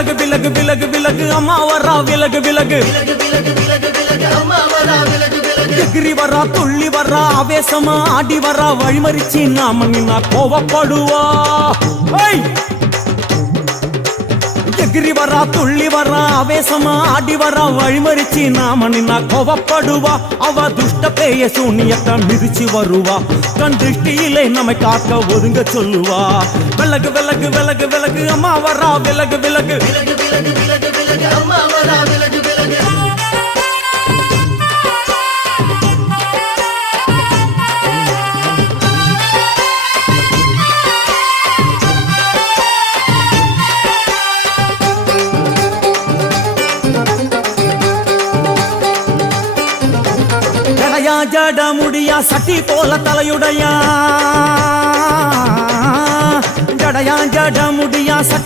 விலகு விலகு விலகு விலகு அம்மா வரா விலகு விலகு எகிரி வரா துள்ளி வரா ஆவேசமா ஆடி வரா வழிமறிச்சு நாம நின்னா கோவப்படுவா எகிரி வரா துள்ளி வரா ஆவேசமா ஆடி வரா வழிமறிச்சு நாம நின்னா கோவப்படுவா அவ துஷ்ட பேய சூனியத்தை மிதிச்சு வருவா கண் திருஷ்டியிலே நம்மை காக்க ஒதுங்க சொல்லுவா விலகு விலகு விலகு விலகு அம்மா வரா விலகு விலகு அம்மா வரா விலகு விலகு ஜட முடியா சட்டி போல தலையுடையா ஜடையா ஜட முடியா சட்டி